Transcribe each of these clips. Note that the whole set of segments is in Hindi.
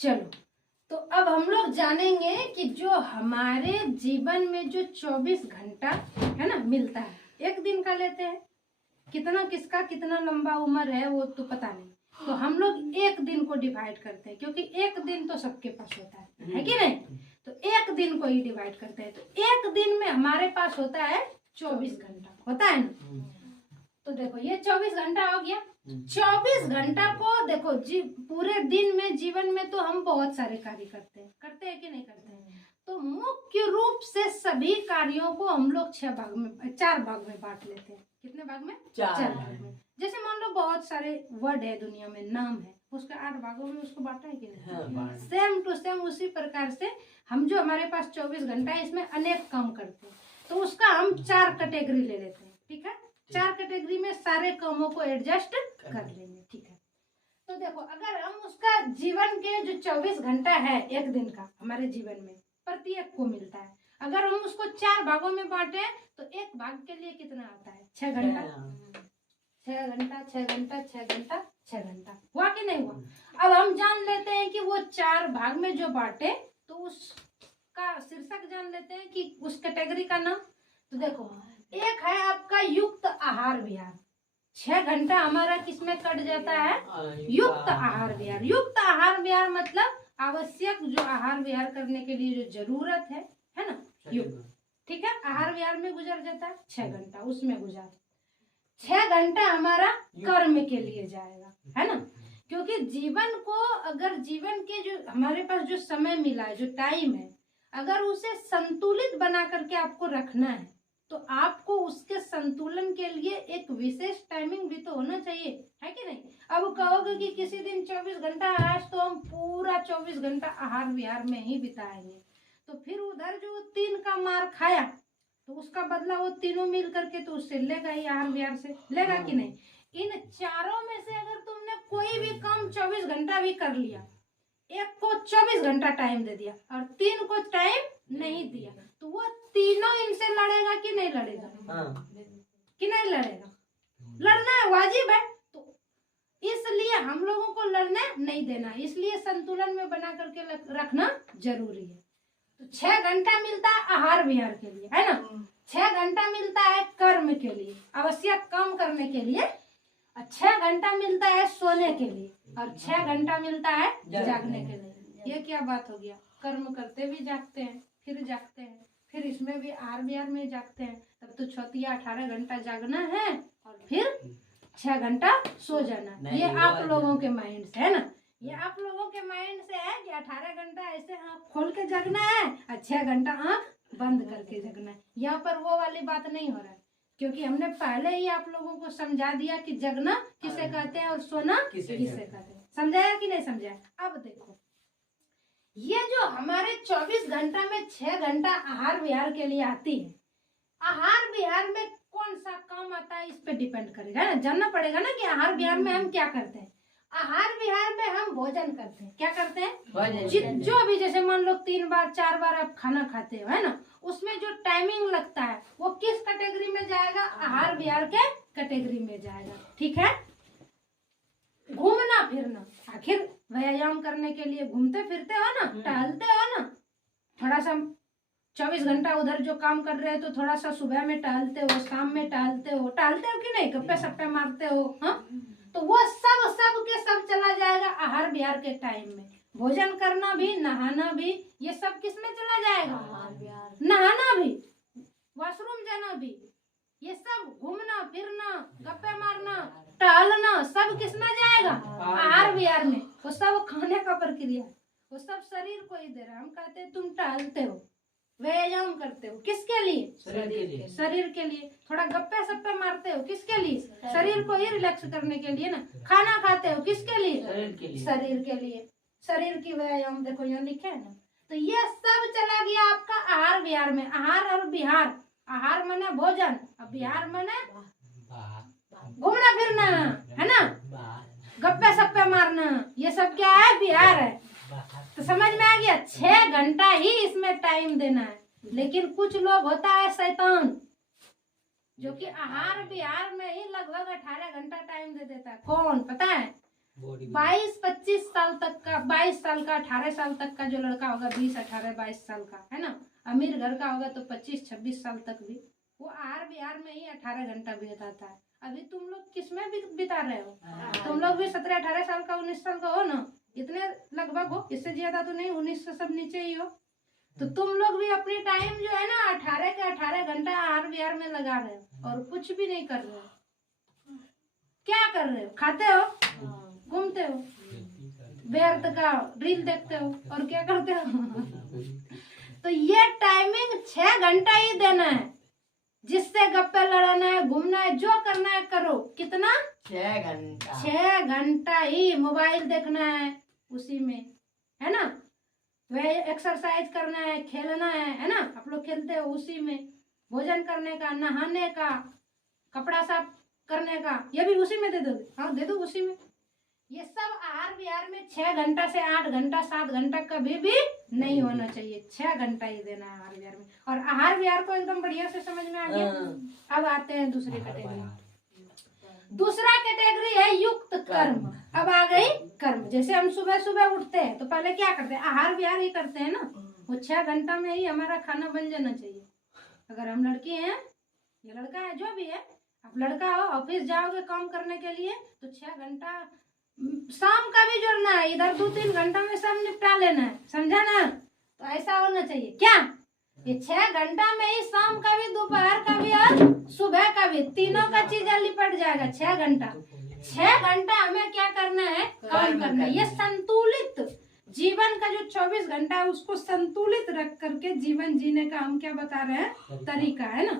चलो, तो अब हम लोग जानेंगे कि जो हमारे जीवन में जो 24 घंटा है ना मिलता है, एक दिन का लेते हैं, कितना किसका कितना लंबा उम्र है वो तो पता नहीं, तो हम लोग एक दिन को डिवाइड करते हैं, क्योंकि एक दिन तो सबके पास होता है कि नहीं, तो एक दिन को ही डिवाइड करते हैं। तो एक दिन में हमारे पास होता है 24 घंटा, होता है ना। तो देखो ये 24 घंटा हो गया। 24 घंटा को देखो पूरे दिन में जीवन में तो हम बहुत सारे कार्य करते हैं कि नहीं करते हैं। तो मुख्य रूप से सभी कार्यों को हम लोग 4 भाग में बांट लेते हैं। कितने भाग में? 4 भाग में। जैसे मान लो बहुत सारे वर्ड है दुनिया में, नाम है, उसके 8 भागों में उसको बांटा है कि नहीं? सेम टू सेम उसी प्रकार से हम जो हमारे पास 24 घंटा है इसमें अनेक काम करते हैं, तो उसका हम 4 कैटेगरी ले लेते हैं। ठीक है, 4 कैटेगरी में सारे कामों को एडजस्ट कर लेंगे। ठीक है, तो देखो अगर हम उसका जीवन के जो 24 घंटा है एक दिन का हमारे जीवन में प्रत्येक को मिलता है, अगर हम उसको 4 भागों में बांटे तो एक भाग के लिए कितना आता है? 6 घंटा। 6 घंटा 6 घंटा 6 घंटा 6 घंटा, हुआ कि नहीं हुआ? अब हम जान लेते हैं कि वो 4 भाग में जो बांटे तो उसका शीर्षक जान लेते हैं कि उस कैटेगरी का नाम। तो देखो एक है आपका युक्त आहार विहार। 6 घंटा हमारा किसमें कट जाता है? युक्त आहार विहार। युक्त आहार विहार मतलब आवश्यक जो आहार विहार करने के लिए जो जरूरत है ना, युक्त। ठीक है, आहार विहार में गुजर जाता है 6 घंटा, उसमें गुजार। 6 घंटा हमारा कर्म के लिए जाएगा, है ना, क्योंकि जीवन को अगर जीवन के जो हमारे पास जो समय मिला है, जो टाइम है, अगर उसे संतुलित बना करके आपको रखना है तो आपको उसके संतुलन के लिए एक विशेष टाइमिंग भी तो होना चाहिए, है कि नहीं? अब कहोगे कि किसी दिन 24 घंटा, आज तो हम पूरा 24 घंटा आहार विहार में ही बिताएंगे, तो फिर उधर जो 3 का मार खाया तो उसका बदला वो तीनों मिल करके तो उससे लेगा ही, आहार विहार से लेगा कि नहीं? इन चारों में से अगर तुमने कोई भी काम 24 घंटा भी कर लिया, एक को 24 घंटा टाइम दे दिया और 3 को टाइम नहीं दिया, तो वो तीनों इनसे लड़ेगा कि नहीं लड़ेगा? कि नहीं लड़ेगा? लड़ना है, वाजिब है। तो इसलिए हम लोगों को लड़ने नहीं देना, इसलिए संतुलन में बना करके रखना जरूरी है। तो 6 घंटा मिलता है आहार विहार के लिए, है ना, 6 घंटा मिलता है कर्म के लिए, आवश्यक काम करने के लिए, और 6 घंटा मिलता है सोने के लिए, और 6 घंटा मिलता है जागने के लिए। ये क्या बात हो गया? कर्म करते भी जागते हैं, फिर जागते हैं, फिर इसमें भी आहार विहार में जागते हैं, तब तो 18 घंटा जागना है और फिर 6 घंटा सो जाना। ये आप लोगों के माइंड से है ना, ये आप लोगों के माइंड से है कि 18 घंटा ऐसे आँख खोल के जगना है और 6 घंटा आँख बंद करके जगना है। यहाँ पर वो वाली बात नहीं हो रहा है, क्योंकि हमने पहले ही आप लोगों को समझा दिया कि जगना किसे कहते हैं और सोना किसे कहते हैं। समझाया कि नहीं समझाया? अब देखो ये जो हमारे 24 घंटा में 6 घंटा आहार विहार के लिए आती है, आहार विहार में कौन सा काम आता है इस पे डिपेंड करेगा ना, जानना पड़ेगा ना कि आहार विहार में हम क्या करते हैं। आहार विहार में हम भोजन करते हैं, क्या करते हैं? जो भी जैसे मान लो 3 बार 4 बार आप खाना खाते हो, है ना, उसमें जो टाइमिंग लगता है वो किस कैटेगरी में जाएगा? आहार विहार के कैटेगरी में जाएगा। ठीक है, घूमना फिरना, आखिर व्यायाम करने के लिए घूमते फिरते हो ना, टहलते हो ना, थोड़ा सा 24 घंटा उधर जो काम कर रहे हैं तो थोड़ा सा सुबह में टहलते हो, शाम में टहलते हो कि नहीं, गप्पे सप्पे मारते हो, हाँ, तो वो सब के सब चला जाएगा आहार विहार के टाइम में। भोजन करना भी, नहाना भी, ये सब किस में चला जाएगा? नहाना भी, वॉशरूम जाना भी, ये सब घूमना फिरना, गप्पे मारना, टहलना, सब किस में जाएगा? आहार विहार में। वो सब खाने का प्रक्रिया, वो सब शरीर को ही दे रहा है। हम कहते हैं तुम टहलते हो, व्यायाम करते हो, किसके लिए? शरीर के लिए। थोड़ा गप्पे सप्पे मारते हो, किसके लिए? शरीर को ही रिलैक्स करने के लिए ना। खाना खाते हो, किसके लिए? शरीर के लिए। शरीर की व्यायाम देखो यहाँ लिखे है ना, तो ये सब चला गया आपका आहार विहार में। आहार और विहार, आहार माने भोजन और विहार माने घूमना फिरना, है ना, गप्पे सप्पे मारना, ये सब क्या है? विहार है। तो समझ में आ गया? 6 घंटा ही इसमें टाइम देना है। लेकिन कुछ लोग होता है शैतान, जो कि आहार विहार में ही लगभग 18 घंटा टाइम दे देता है। कौन पता है? 22-25 साल तक का, 22 साल का, 18 साल तक का जो लड़का होगा, 20, 18, 22 साल का, है ना, अमीर घर का होगा तो 25-26 साल तक भी वो आहार विहार में ही 18 घंटा बिताता है। अभी तुम लोग किसमें बिता रहे हो? तुम लोग भी 17-18 साल का, 19 साल का हो ना, इतने लगभग हो, इससे ज्यादा तो नहीं, 19 से सब नीचे ही हो। तो तुम लोग भी अपनी टाइम जो है ना 18 के 18 घंटा आहार विहार में लगा रहे हो और कुछ भी नहीं कर रहे हो। क्या कर रहे हो? खाते हो, घूमते हो, व्यर्थ का रील देखते हो और क्या करते हो? तो ये टाइमिंग 6 घंटा ही देना है, जिससे गप्पे लड़ाना है, घूमना है, जो करना है करो। कितना? 6 घंटा। 6 घंटा ही मोबाइल देखना है उसी में, है ना, वह एक्सरसाइज करना है, खेलना है ना, आप लोग खेलते हो उसी में, भोजन करने का, नहाने का, कपड़ा साफ करने का, ये भी उसी में दे दो। हाँ दे दो उसी में। ये सब आहार विहार में 6 घंटा से 8 घंटा 7 घंटा कभी भी नहीं होना चाहिए। 6 घंटा ही देना है आहार विहार में। और आहार विहार को एकदम बढ़िया से समझ में आ गया। अब आते हैं दूसरी कैटेगरी। दूसरा कैटेगरी है युक्त कर्म। अब आ गई कर्म। जैसे हम सुबह सुबह उठते हैं तो पहले क्या करते हैं? आहार विहार ही करते हैं ना। वो 6 घंटा में ही हमारा खाना बन जाना चाहिए। अगर हम लड़की हैं या लड़का है, जो भी है, आप लड़का हो, ऑफिस जाओगे काम करने के लिए तो 6 घंटा शाम का भी जोड़ना है, इधर 2-3 घंटा में सब निपटा लेना है, समझा ना? तो ऐसा होना चाहिए। क्या ये 6 घंटा में ही शाम का भी, दोपहर का भी और सुबह का भी, तीनों का चीज निपट जाएगा। 6 घंटा 6 घंटा हमें क्या करना है? काम करना है। ये संतुलित जीवन का जो 24 घंटा है उसको संतुलित रख करके जीवन जीने का हम क्या बता रहे हैं? तरीका है ना।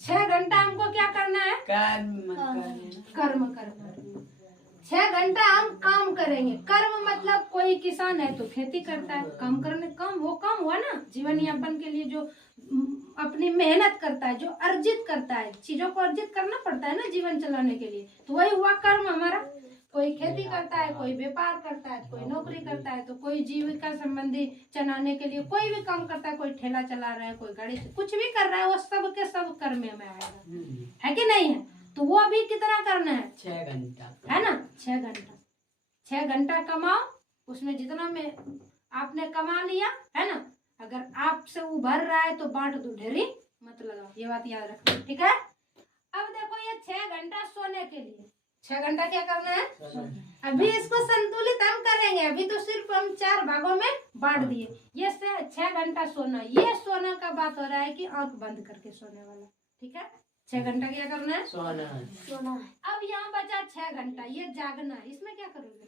6 घंटा हमको क्या करना है? कर्म करना। 6 घंटा हम काम करेंगे। कर्म मतलब कोई किसान है तो खेती करता है, काम करने, काम वो काम हुआ ना, जीवन यापन के लिए जो अपनी मेहनत करता है, जो अर्जित करता है, चीजों को अर्जित करना पड़ता है ना जीवन चलाने के लिए, तो वही हुआ कर्म हमारा। कोई खेती करता है, कोई व्यापार करता है, कोई नौकरी करता है, तो कोई जीविका संबंधी चलाने के लिए कोई भी काम करता है, कोई ठेला चला रहा है, कोई गाड़ी, कुछ भी कर रहा है, वो सब के सब कर्म में आएगा, है कि नहीं है? तो वो अभी कितना करना है? 6 घंटा, है ना। 6 घंटा 6 घंटा कमाओ, उसमें जितना में आपने कमा लिया, है ना, अगर आपसे उभर रहा है तो बांट दो, ढेरी मत लगाओ, ये बात याद रखना, ठीक है। अब देखो ये 6 घंटा सोने के लिए, 6 घंटा क्या करना है? अभी इसको संतुलित हम करेंगे। अभी तो सिर्फ हम 4 भागों में बांट दिए। ये 6 घंटा सोना, ये सोना का बात हो रहा है कि आंख बंद करके सोने वाला, ठीक है। 6 घंटा क्या करना है? सोना है। अब यहाँ बचा 6 घंटा, ये जागना है। इसमें क्या करोगे?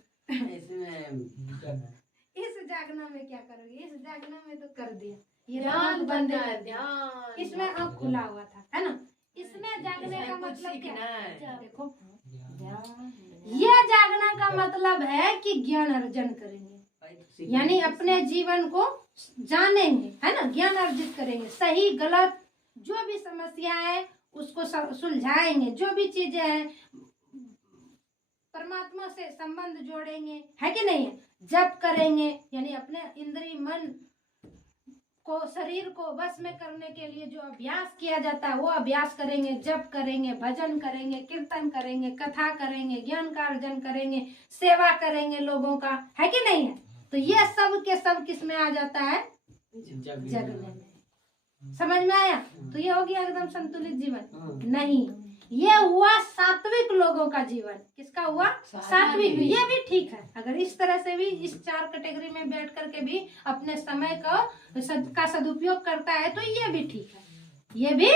इस जागना में क्या करोगे? इस जागना में तो कर दिया, ये ध्यान बंद है, ध्यान, इसमें आंख खुला हुआ था, है ना। इसमें जागने का मतलब क्या है? देखो, ये जागना का मतलब है कि ज्ञान अर्जन करेंगे, यानी अपने जीवन को जानेंगे, है ना, ज्ञान अर्जित करेंगे, सही गलत जो भी समस्या है उसको सुलझाएंगे, जो भी चीजें हैं परमात्मा से संबंध जोड़ेंगे, है कि नहीं है। जप करेंगे, यानी अपने इंद्रिय मन को, शरीर को वश में करने के लिए जो अभ्यास किया जाता है वो अभ्यास करेंगे, जप करेंगे, भजन करेंगे, कीर्तन करेंगे, कथा करेंगे, ज्ञान का अर्जन करेंगे, सेवा करेंगे लोगों का, है कि नहीं है। तो ये सब के सब किस में आ जाता है? जगने में। समझ में आया? तो ये हो गया एकदम संतुलित जीवन। नहीं, ये हुआ सात्विक लोगों का जीवन। किसका हुआ? सात्विक। ये भी ठीक है, अगर इस तरह से भी इस 4 कैटेगरी में बैठ करके भी अपने समय का सदुपयोग करता है तो ये भी ठीक है, ये भी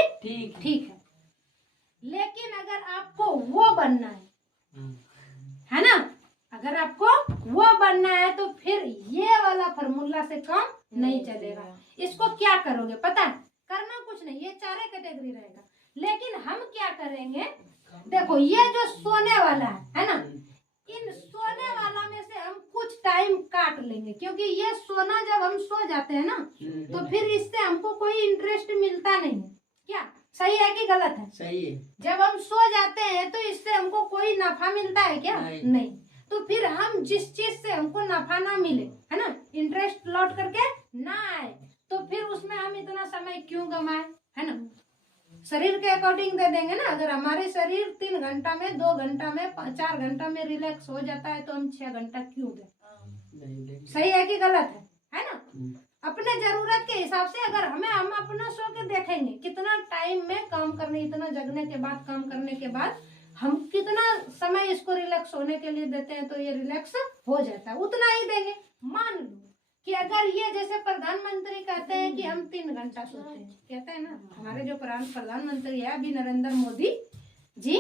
ठीक है। लेकिन अगर आपको वो बनना है ना, अगर आपको वो बनना है तो फिर ये वाला फॉर्मूला से काम नहीं चलेगा। इसको क्या करोगे पता है? करना कुछ नहीं, ये 4 कैटेगरी रहेगा, लेकिन हम क्या करेंगे? देखो ये जो सोने वाला है ना, इन सोने वाला में से हम कुछ टाइम काट लेंगे, क्योंकि ये सोना जब हम सो जाते हैं ना तो फिर इससे हमको कोई इंटरेस्ट मिलता नहीं। क्या सही है कि गलत है? सही है। जब हम सो जाते हैं तो इससे हमको कोई नफा मिलता है क्या? नहीं। तो फिर हम जिस चीज से हमको नफा ना मिले, है ना, इंटरेस्ट लौट करके ना आए, तो फिर उसमें हम इतना समय क्यों गमाए, है ना। शरीर के अकॉर्डिंग दे देंगे ना। अगर हमारे शरीर 3 घंटा में, 2 घंटा में, 4 घंटा में रिलैक्स हो जाता है तो हम 6 घंटा क्यों दें? नहीं देंगे। सही है कि गलत है ना? अपने जरूरत के हिसाब से अगर हम अपना सो के देखेंगे कितना टाइम में काम करने, इतना जगने के बाद, काम करने के बाद हम कितना समय इसको रिलैक्स होने के लिए देते हैं तो ये रिलैक्स हो जाता है, उतना ही देंगे। मान लो कि अगर ये जैसे प्रधानमंत्री कहते हैं कि हम 3 घंटा सोते हैं, कहते हैं ना, हमारे जो प्रधानमंत्री है अभी नरेंद्र मोदी जी,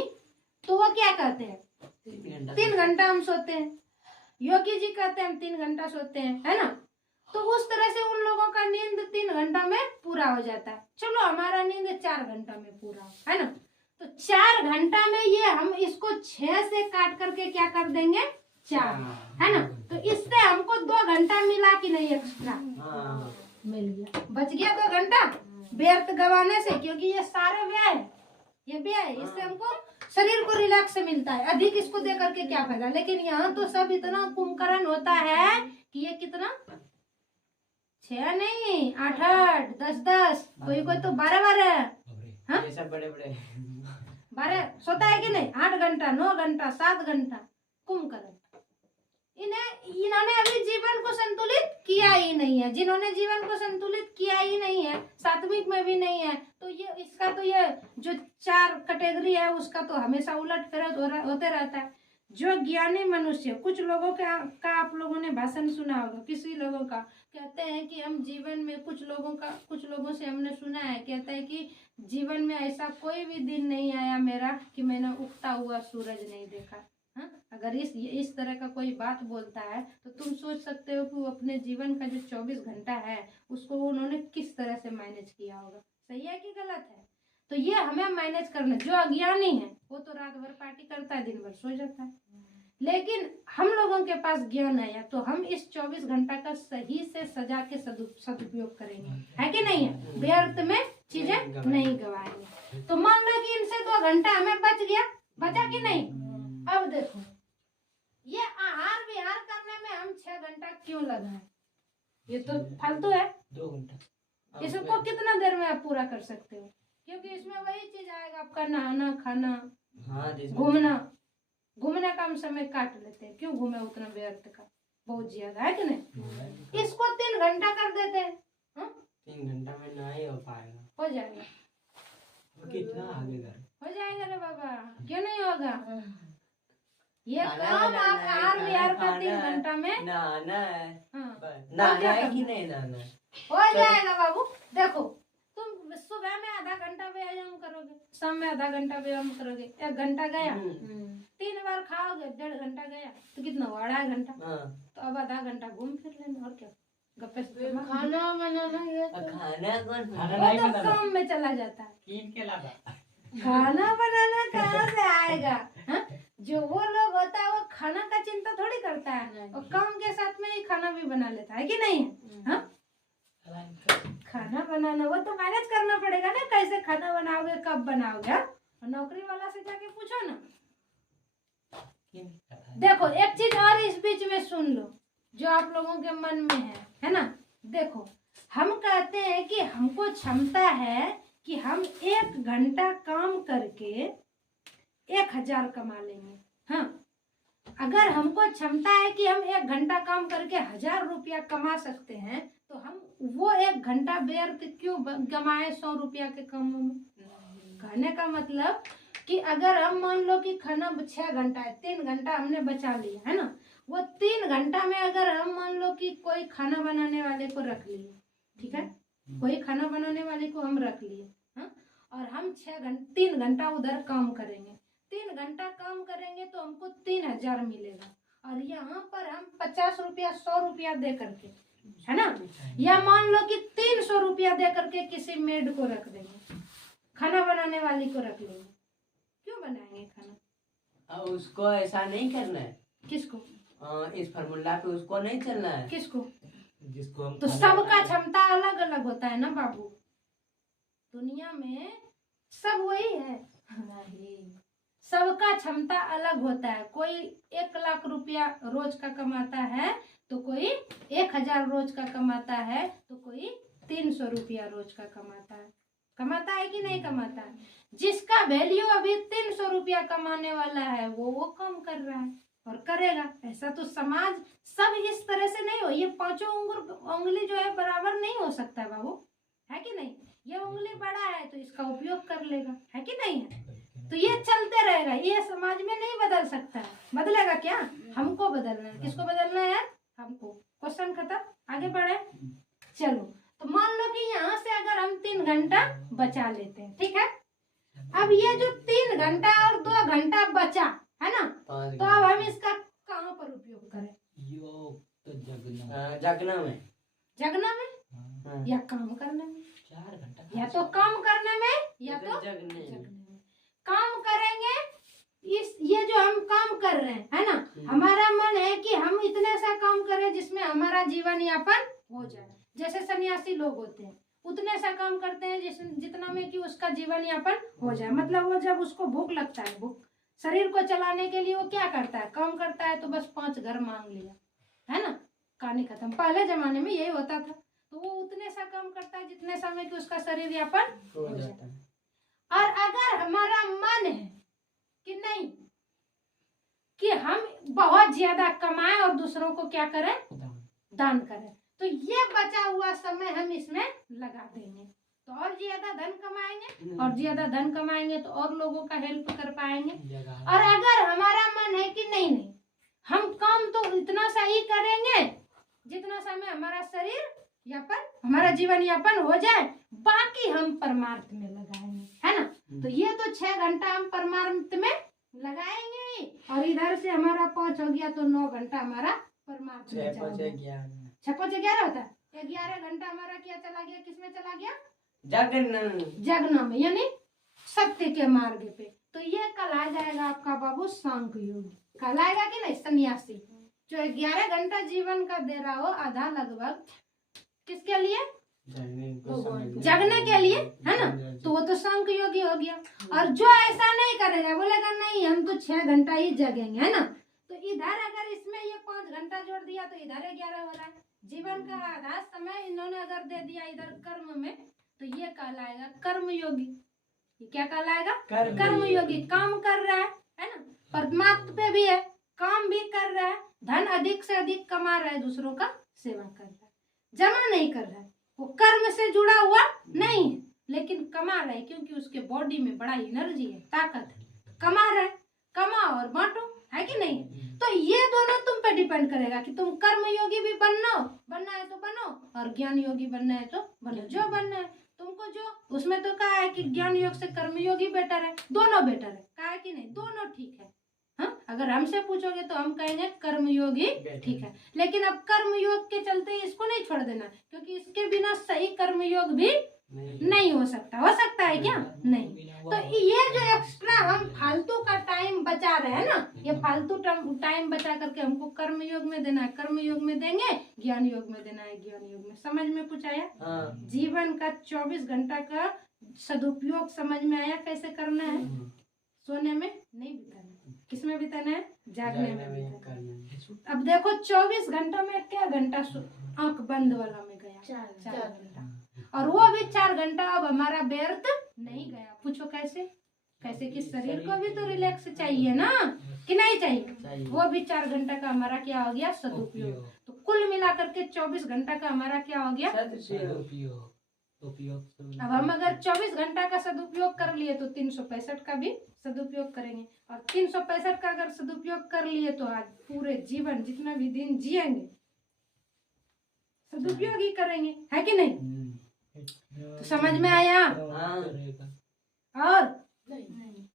तो वो क्या कहते हैं 3 घंटा हम सोते हैं। योगी जी कहते हैं हम 3 घंटा सोते हैं, है ना? तो उस तरह से उन लोगों का नींद 3 घंटा में पूरा हो जाता है। चलो हमारा नींद 4 घंटा में पूरा, है ना? तो 4 घंटा में ये हम इसको 6 से काट करके क्या कर देंगे 4, है ना? तो इससे हमको 2 घंटा मिला कि नहीं एक्स्ट्रा? मिल गया, बच गया 2 घंटा व्यर्थ गवाने से, क्योंकि ये सारे व्यय है, ये व्यय है। इससे हमको शरीर को रिलैक्स मिलता है, अधिक इसको दे करके क्या फायदा। लेकिन यहाँ तो सब इतना कुंभकर्ण होता है कि ये कितना 6 नहीं 8, 10, कोई तो 12, हाँ? ये सब बड़े बड़े 12 सोता है कि नहीं? 8 घंटा, 9 घंटा, 7 घंटा कुंभकर्ण। इन्होंने अभी जीवन को संतुलित किया ही नहीं है। जिन्होंने जीवन को संतुलित किया ही नहीं है, सात्विक में भी नहीं है, तो ये इसका तो ये जो 4 कैटेगरी है उसका तो हमेशा उलट फेरत होते रहता है। जो ज्ञानी मनुष्य, कुछ लोगों का आप लोगों ने भाषण सुना होगा, किसी लोगों का कहते हैं कि हम जीवन में, कुछ लोगों से हमने सुना है, कहते हैं कि जीवन में ऐसा कोई भी दिन नहीं आया मेरा कि मैंने उगता हुआ सूरज नहीं देखा। हाँ? अगर इस तरह का कोई बात बोलता है तो तुम सोच सकते हो कि वो अपने जीवन का जो 24 घंटा है उसको उन्होंने किस तरह से मैनेज किया होगा। सही है कि गलत है? तो ये हमें मैनेज करना। जो अज्ञानी है वो तो रात भर पार्टी करता है, दिन भर सो जाता है। लेकिन हम लोगों के पास ज्ञान आया तो हम इस 24 घंटा का सही से सजा के सदुपयोग करेंगे, है कि नहीं है? व्यर्थ में चीजें नहीं गवाएंगे। तो मान लो कि इनसे 2 घंटा हमें बचा कि नहीं? अब देखो ये आहार विहार करने में हम 6 घंटा क्यों लगाए? ये तो फालतू है। 2 घंटा इसको कितना देर में आप पूरा कर सकते हो? क्योंकि इसमें वही चीज आएगा, आपका नहाना, खाना, घूमने का हम समय काट लेते हैं। क्यों घूमे उतना व्यर्थ का, बहुत ज्यादा, है कि नहीं? इसको 3 घंटा कर देते हैं। 3 घंटा में नहीं हो पाएगा। हो जाएगा, कितना आगे हो जाएगा रे बाबा, क्यों नहीं होगा? ये काम आप आहार विहार का 3 घंटा में नहाना है। नहाना है कि नहीं नहाना? हो जाएगा बाबू। देखो तुम सुबह में आधा घंटा व्यायाम करोगे, शाम में आधा घंटा व्यायाम करोगे, 1 घंटा गया। 3 बार खाओगे, 1.5 घंटा गया, तो कितना हुआ? 2.5 घंटा। तो अब आधा घंटा घूम फिर लेना, और क्या, गप्पे खाना बनाना तो काम में चला जाता है। खाना बनाना कहाँ से आएगा? हाँ? जो वो लोग होता है वो खाना का चिंता थोड़ी करता है, और काम के साथ में ही खाना भी बना लेता है कि नहीं? हाँ? खाना बनाना वो तो मैनेज करना पड़ेगा ना, कैसे खाना बनाओगे, कब बनाओगे? और नौकरी वाला से जाके पूछो ना। देखो एक चीज और इस बीच में सुन लो जो आप लोगों के मन में है ना? देखो हम कहते हैं कि हमको क्षमता है कि हम 1 घंटा काम करके 1000 कमा लेंगे। हाँ, अगर हमको क्षमता है कि हम 1 घंटा काम करके 1000 रुपया कमा सकते हैं तो हम वो 1 घंटा व्यर्थ क्यों कमाए 100 रुपया के काम में? कहने का मतलब कि अगर हम मान लो कि खाना 6 घंटा है, 3 घंटा हमने बचा लिया, है ना? वो 3 घंटा में अगर हम मान लो कि कोई खाना बनाने वाले को रख लिए, ठीक है, कोई खाना बनाने वाले को हम रख लिए, हाँ, और हम 3 घंटा उधर काम करेंगे, 3 घंटा काम करेंगे तो हमको 3000 मिलेगा। और यहाँ पर हम 50 रुपया 100 रुपया दे करके, है ना, या मान लो कि 300 रुपया दे करके किसी मेड को रख देंगे, खाना बनाने वाली को रख लेंगे। क्यों बनाएंगे खाना? उसको ऐसा नहीं करना है। किसको? इस फार्मूला पे उसको नहीं चलना है। किसको? जिसको हम तो सबका क्षमता अलग अलग होता है ना बाबू। दुनिया में सब वही है नहीं, सबका क्षमता अलग होता है। कोई 1 लाख रुपया रोज का कमाता है तो कोई 1000 रोज का कमाता है तो कोई 300 रुपया रोज का कमाता है। कमाता है कि नहीं कमाता है? जिसका वैल्यू अभी 300 रुपया कमाने वाला है वो काम कर रहा है और करेगा। ऐसा तो समाज सब इस तरह से नहीं हो, ये पांचों उंगली जो है बराबर नहीं हो सकता बाबू, है कि नहीं? ये उंगली बड़ा है तो इसका उपयोग कर लेगा, है कि नहीं है? तो ये चलते रहेगा, ये समाज में नहीं बदल सकता है। बदलेगा क्या? हमको बदलना है। किसको बदलना है? हमको। क्वेश्चन खत्म, आगे बढ़े। चलो, तो मान लो कि यहाँ से अगर हम 3 घंटा बचा लेते हैं, ठीक है? अब ये जो 3 घंटा और 2 घंटा बचा है ना, तो अब हम इसका कहाँ पर उपयोग करें? जगना में। जगना में या काम करने में? 4 घंटा या तो काम करने में या तो जगने में। काम करेंगे, इस ये जो हम काम कर रहे हैं, है ना, हमारा मन है कि हम इतने सा काम करें जिसमें हमारा जीवन यापन हो जाए। जैसे सन्यासी लोग होते हैं, उतने सा काम करते हैं जितना में कि उसका जीवन यापन हो जाए। मतलब वो जब उसको भूख लगता है, भूख शरीर को चलाने के लिए वो क्या करता है? काम करता है। तो बस 5 घर मांग लिया, है ना, कहानी खत्म। पहले जमाने में यही होता था। तो वो उतने सा काम करता है जितने समय कि उसका शरीर यापन हो जाता है। और अगर हमारा मन है कि नहीं, कि हम बहुत ज्यादा कमाएं और दूसरों को क्या करें? दान करें, तो ये बचा हुआ समय हम इसमें लगा देंगे तो और ज्यादा धन कमाएंगे, और ज्यादा धन कमाएंगे तो और लोगों का हेल्प कर पाएंगे। और अगर हमारा मन है कि नहीं नहीं, हम काम तो इतना सा ही करेंगे जितना समय हमारा शरीर यापन, हमारा जीवन यापन हो जाए, बाकी हम परमार्थ में लगाएंगे, है ना। तो ये तो 6 घंटा हम परमार्थ में लगाएंगे ही, और इधर से हमारा 5 हो गया तो 9 घंटा हमारा परमार्थ में चला गया। 6 5 11 होता है। 11 घंटा हमारा क्या चला गया? किसमें चला गया? जगना में, यानी सत्य के मार्ग पे। तो ये कहलाया जाएगा आपका बाबू सांख्य योग। कहलाएगा कि नहीं? सन्यासी जो 11 घंटा जीवन का दे रहा हो, आधा लगभग किसके लिए? जगने के लिए, है ना। तो वो तो सांख्य योगी हो गया। और जो ऐसा नहीं करेगा, बोलेगा नहीं हम तो 6 घंटा ही जगेंगे, है ना, तो इधर अगर इसमें ये 5 घंटा जोड़ दिया तो इधर 11 हो रहा है। जीवन का आधा समय इन्होंने अगर दे दिया इधर कर्म में, तो ये कहलाएगा कर्मयोगी। ये क्या कहलाएगा? कर्मयोगी। काम कर रहा है ना, परमात्मा पे भी है, काम भी कर रहा है, धन अधिक से अधिक कमा रहा है, दूसरों का सेवा कर रहा है, जमा नहीं कर रहा है, वो कर्म से जुड़ा हुआ नहीं है, लेकिन कमा रहा है क्योंकि उसके बॉडी में बड़ा एनर्जी है, ताकत है, कमा रहा है। कमा और बांटो, है कि नहीं? तो ये दोनों तुम पे डिपेंड करेगा कि तुम कर्मयोगी भी बनना है तो बनो, और ज्ञान योगी बनना है तो बनो। जो बनना है तुमको, जो उसमें तो कहा है कि ज्ञान योग से कर्मयोगी बेटर है, दोनों बेटर है, कहा है कि नहीं? दोनों ठीक है। हाँ, अगर हमसे पूछोगे तो हम कहेंगे कर्मयोगी ठीक है, लेकिन अब कर्मयोग के चलते इसको नहीं छोड़ देना, क्योंकि इसके बिना सही कर्मयोग भी नहीं हो सकता है क्या? नहीं। तो ये जो एक्स्ट्रा हम फालतू का टाइम बचा रहे हैं ना, ये फालतू टाइम बचा करके हमको कर्म योग में देना है, कर्म योग में देंगे, ज्ञान योग में देना है, ज्ञान योग में। समझ में कुछ आया? जीवन का 24 घंटा का सदुपयोग समझ में आया कैसे करना है? सोने में नहीं बिताना, किसमें बिताना है? जागने में बिताना है। अब देखो 24 घंटा में क्या घंटा आंख बंद वाला में गया? 4 घंटा, और वो भी 4 घंटा अब हमारा व्यर्थ नहीं गया। पूछो कैसे? कि शरीर को भी तो रिलैक्स चाहिए ना, कि नहीं चाहिए? वो भी 4 घंटा का हमारा क्या हो गया? सदुपयोग। तो कुल मिलाकर के 24 घंटा का हमारा क्या हो गया? सदुपयोग। अब हम अगर 24 घंटा का सदुपयोग कर लिए तो 365 का भी सदुपयोग करेंगे, और 365 का अगर सदुपयोग कर लिए तो आज पूरे जीवन जितना भी दिन जिएंगे सदुपयोग ही करेंगे, है कि नहीं? तो समझ में आया? और नहीं।